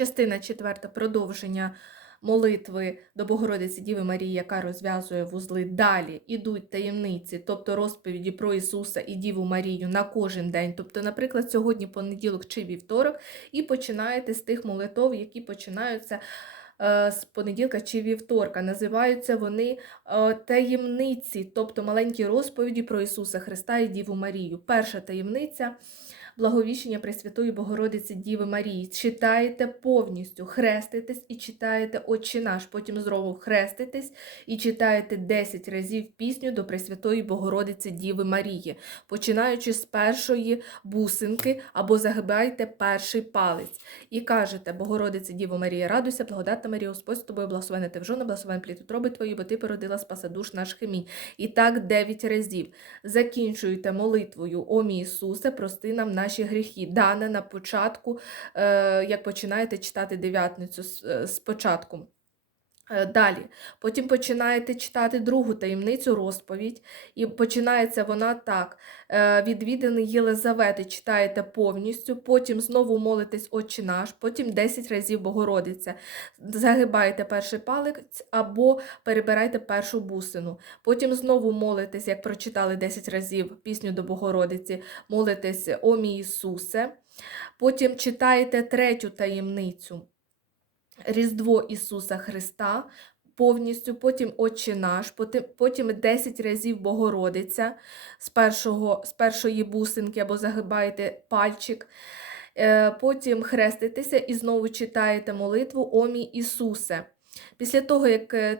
Частина четверта продовження молитви до Богородиці Діви Марії, яка розв'язує вузли. Далі ідуть таємниці, тобто розповіді про Ісуса і Діву Марію на кожен день. Тобто, наприклад, сьогодні понеділок чи вівторок, і починаєте з тих молитов, які починаються. е, З понеділка чи вівторка називаються вони е, таємниці, тобто маленькі розповіді про Ісуса Христа і Діву Марію. Перша таємниця благовіщення Пресвятої Богородиці Діви Марії. Читаєте повністю, хреститесь і читаєте Отче наш. Потім знову хреститесь і читаєте 10 разів пісню до Пресвятої Богородиці Діви Марії, починаючи з першої бусинки або загибайте перший палець. І кажете, Богородице Діво Марія, радуйся, благодатна Марія, Господь з тобою, благословена ти в жона, благословен плід утроби твої, бо ти породила спаса душ наших амінь. І так 9 разів. Закінчуєте молитвою О мій Ісусе, прости нам наші гріхи. Дане на початку, е, як починаєте читати дев'ятницю е, спочатку. Е, Далі, потім починаєте читати другу таємницю розповідь, і починається вона так: е, відвіданий Єлизавети читаєте повністю, потім знову молитесь Отче наш, потім 10 разів Богородиця. Загибаєте перший палець або перебирайте першу бусину. Потім знову молитесь, як прочитали 10 разів пісню до Богородиці, молитесь О мій Ісусе. Потім читаєте третю таємницю. Різдво Ісуса Христа повністю, потім Отче наш, потім, потім 10 разів Богородиця з, першого, з першої бусинки або загибаєте пальчик. Е, Потім хреститеся і знову читаєте молитву О мій Ісусе. Після того, як е,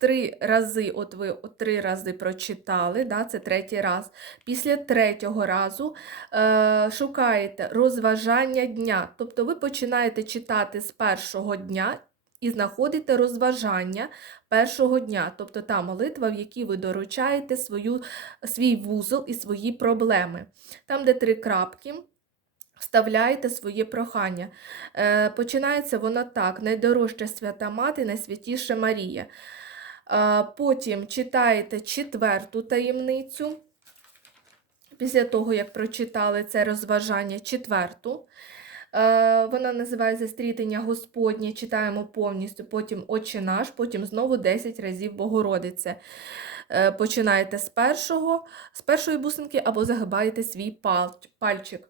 три рази, от ви от три рази прочитали, да, це третій раз. Після третього разу е, шукаєте розважання дня. Тобто ви починаєте читати з першого дня і знаходите розважання першого дня. Тобто та молитва, в якій ви доручаєте свою, свій вузол і свої проблеми. Там, де три крапки. Вставляєте своє прохання. Е, починається вона так: найдорожча свята мати, найсвятіша Марія. Потім читаєте четверту таємницю. Після того, як прочитали це розважання четверту. Е, Вона називається Стрітення Господнє, читаємо повністю, потім Отче наш, потім знову 10 разів Богородице. Е, Починаєте з першого, з першої бусинки або загибаєте свій пальчик.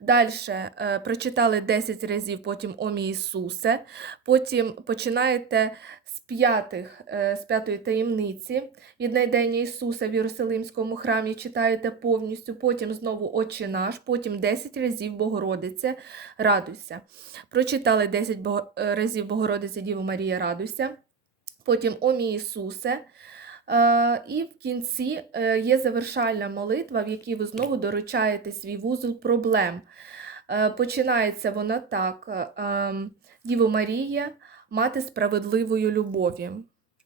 Далі прочитали 10 разів, потім О мій Ісусе. Потім починаєте з, п'ятих, е, з п'ятої таємниці віднайдення Ісуса в Єрусалимському храмі, читаєте повністю, потім знову Отче наш, потім 10 разів Богородиця, радуйся. Прочитали 10 бого- е, разів Богородиця Діву Марія, радуйся. Потім О мій Ісусе. Е, І в кінці е, є завершальна молитва, в якій ви знову доручаєте свій вузол проблем. Е, Починається вона так: ем, Діво Марія, мати справедливої любові.